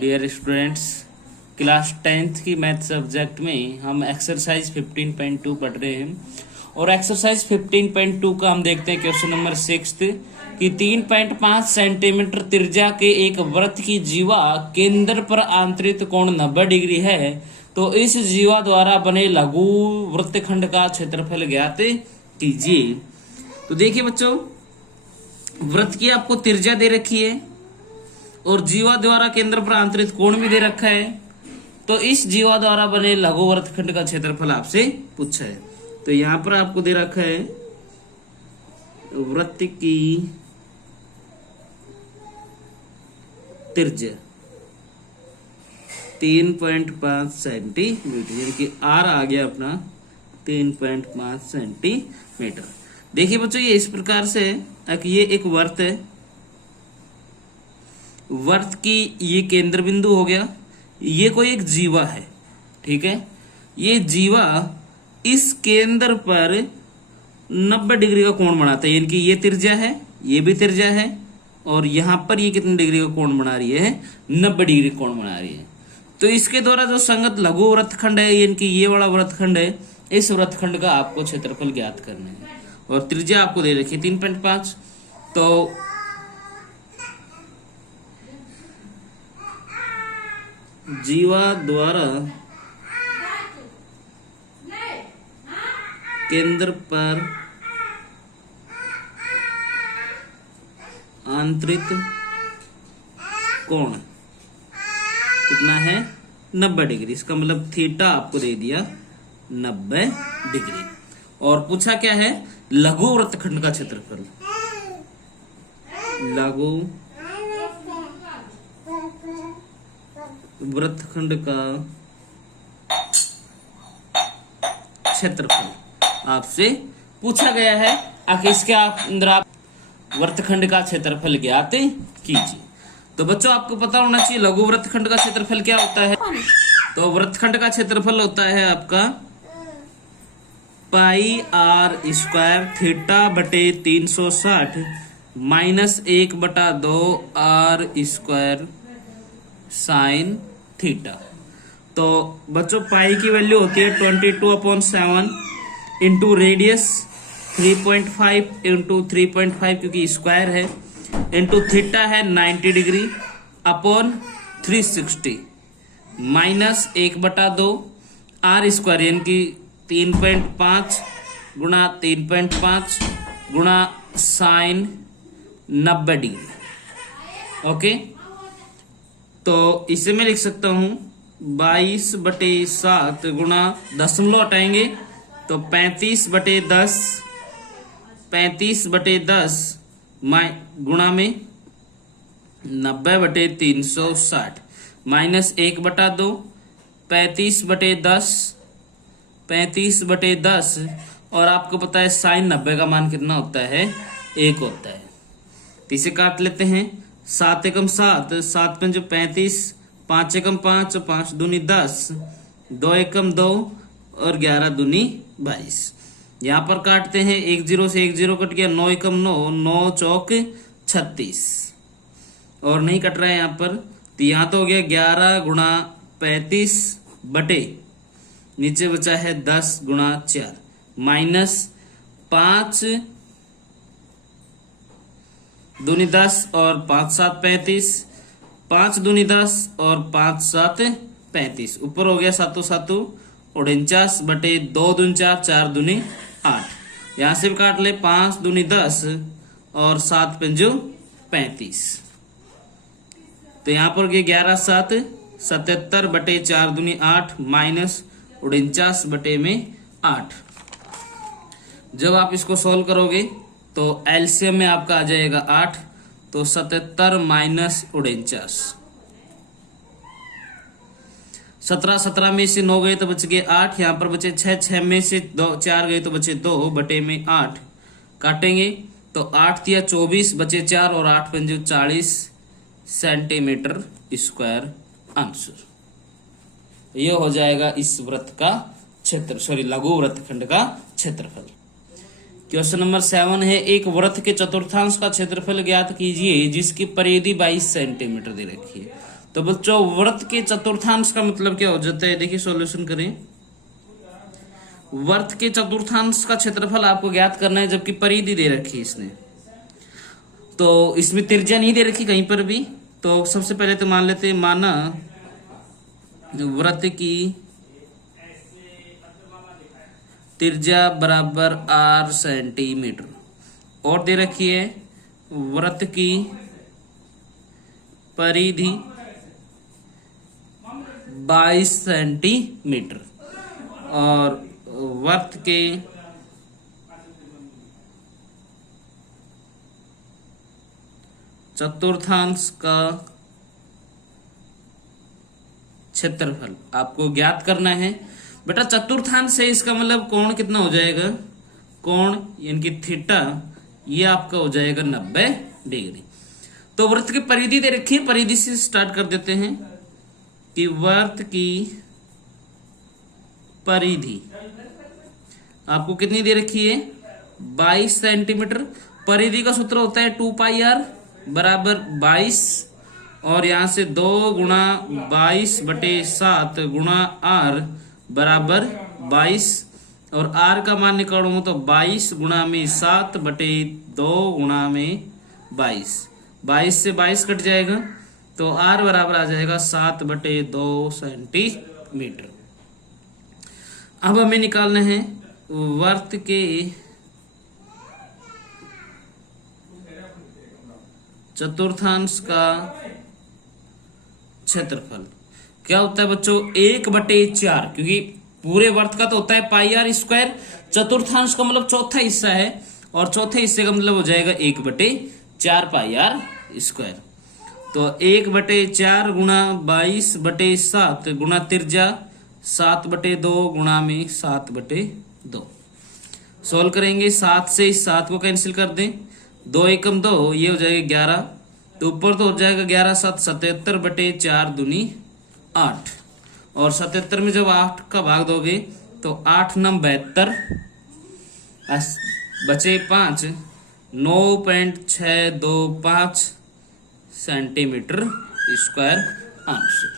Dear students, class 10th की math subject में हम एक्सरसाइज 15.2 पढ़ रहे हैं और एक्सरसाइज 15.2 का हम देखते हैं क्वेश्चन नंबर 6 कि 3.5 सेंटीमीटर त्रिज्या के एक वृत्त की जीवा केंद्र पर आंतरिक कोण 90 डिग्री है, तो इस जीवा द्वारा बने लघु वृत्तखंड का क्षेत्रफल ज्ञात कीजिए। तो देखिए बच्चों, वृत्त की आपको त्रिज्या दे रखी है और जीवा द्वारा केंद्र पर आंतरिक कोण भी दे रखा है, तो इस जीवा द्वारा बने लघु वृत्तखंड का क्षेत्रफल आपसे पूछा है। तो यहां पर आपको दे रखा है वृत्त की त्रिज्या 3.5 सेंटीमीटर, यानी कि आर आ गया अपना 3.5 सेंटीमीटर। देखिए बच्चों, ये इस प्रकार से है कि ये एक वर्त है, वर्त की ये केंद्र बिंदु हो गया, ये कोई एक जीवा है, ठीक है। ये जीवा इस केंद्र पर 90 डिग्री का कोण बनाता है, यानी कि ये त्रिज्या है, ये भी त्रिज्या है, और यहां पर ये कितने डिग्री का कोण बना रही है, 90 डिग्री कोण बना रही है। तो इसके द्वारा जो संगत लघु वृत्तखंड है, यानी कि ये वाला वृत्तखंड है, इस वृत्तखंड का आपको क्षेत्रफल ज्ञात करना है और त्रिज्या आपको दे रखी 3.5। तो जीवा द्वारा केंद्र पर आंतरिक कोण कितना है, 90 डिग्री। इसका मतलब थीटा आपको दे दिया 90 डिग्री। और पूछा क्या है, लघु वृत्तखंड का क्षेत्रफल। लघु वृत्तखंड का क्षेत्रफल आपसे पूछा गया है। आखिर इसके अंदर आप वृत्तखंड का क्षेत्रफल ज्ञात कीजिए। तो बच्चों, आपको पता होना चाहिए लघु वृत्तखंड का क्षेत्रफल क्या होता है। तो वृत्तखंड का क्षेत्रफल होता है आपका पाई आर स्क्वायर थीटा बटे 360 minus 1/2 R square sine theta. तो बच्चों, पाई की वैल्यू होती है 22/7 इंटू रेडियस 3.5 इंटू 3.5 क्योंकि स्क्वायर है, इंटू थीटा है 90 degree upon 360 minus 1/2 R square, यानी कि 3.5 गुणा 3.5 गुणा साइन 90 डिग्री। ओके, तो इसे मैं लिख सकता हूं 22/7 गुणा दशमलव हटाएंगे तो 35/10 35/10 गुणा में 90/360 माइनस 1/2 35/10 35/10, और आपको पता है साइन 90 का मान कितना होता है, 1 होता है। तो इसे काट लेते हैं, 7 एकम 7, 7 पंजे 35, 5 एकम 5, 5 दूनी 10, 2 एकम 2 और 11 दूनी 22। यहाँ पर काटते हैं, 1 0 से 1 0 कट गया, 9 एकम 9, 9 चौक 36 और नहीं कट रहा है यहाँ पर, तो यहाँ तो हो गया 11 गुणा 35 बटे नीचे बचा है 10 गुणा 4 माइनस 5 दूनी 10 और 5 7 35, 5 दूनी 10 और 5 7 35, ऊपर हो गया 7 7 49 बटे 2 दूनी 4, 4 दूनी 8। यहां से भी काट ले, 5 दूनी 10 और 7 पंजो 35, तो यहां पर गए 11 7 77 बटे 4 दूनी 8 माइनस 49 बटे में 8। जब आप इसको सॉल्व करोगे तो एलसीएम में आपका आ जाएगा 8, तो 77 माइनस 49, 17 17 में से 9 गए तो बच गए 8, यहाँ पर बचे 6, 6 में से 4 गए तो बचे 2 बटे में 8, काटेंगे तो 8 तिया 24 बचे 4 और 8 पंजे 40 सेंटीमीटर स्क्वायर आंसर। ये हो जाएगा इस वृत्त का लघु वृत्तखंड का क्षेत्रफल। क्वेश्चन नंबर 7 है, एक वृत्त के चतुर्थांश का क्षेत्रफल ज्ञात कीजिए जिसकी परिधि 22 सेंटीमीटर दे रखी है। तो बच्चों वृत्त के चतुर्थांश का मतलब क्या हो जाता है, देखिए सॉल्यूशन करें। वृत्त के चतुर्थांश का क्षेत्रफल आपको ज्ञात करना है, जबकि परिधि दे रखी है इसने, तो इसमें त्रिज्या नहीं दे रखी कहीं पर भी। तो सबसे पहले तो मान लेते हैं, माना वृत्त की त्रिज्या बराबर r सेंटीमीटर, और दे रखी है वृत्त की परिधि 22 सेंटीमीटर, और वृत्त के चतुर्थांश का क्षेत्रफल आपको ज्ञात करना है। बेटा चतुर्थांश है, इसका मतलब कोण कितना हो जाएगा, कोण यानी कि थीटा, ये आपका हो जाएगा 90 डिग्री। तो वृत्त की परिधि दे रखी है, परिधि से स्टार्ट कर देते हैं कि वृत्त की परिधि आपको कितनी दे रखी है, 22 सेंटीमीटर। परिधि का सूत्र होता है 2πr बराबर 22, और यहां से 2 गुणा 22/7 गुणा r बराबर 22, और r का मान निकालूंगा तो 22 गुणा में 7/2 गुणा में 22, 22 से 22 कट जाएगा, तो r बराबर आ जाएगा 7/2 सेंटीमीटर। अब हमें निकालना है वृत्त के चतुर्थांश का क्षेत्रफल। क्या होता है बच्चों, 1/4, क्योंकि पूरे वर्त का तो होता है πr², चतुर्थांश का मतलब चौथा हिस्सा है, और चौथे हिस्से का मतलब हो जाएगा 1/4 πr²। तो 1/4 गुणा 22/7 गुणा त्रिज्या 7/2 गुणा में 7/2। सोल्व करेंगे, 7 से इस 7 को कैंसिल कर दें, 2 एकम 2, ये हो जाएगा 11, तो ऊपर तो हो जाएगा 11 7 77/4 दूनी 8, और 77 में जब 8 का भाग दोगे तो 8 9 72, बचे 5, 9.625 सेंटीमीटर स्क्वायर आंसर।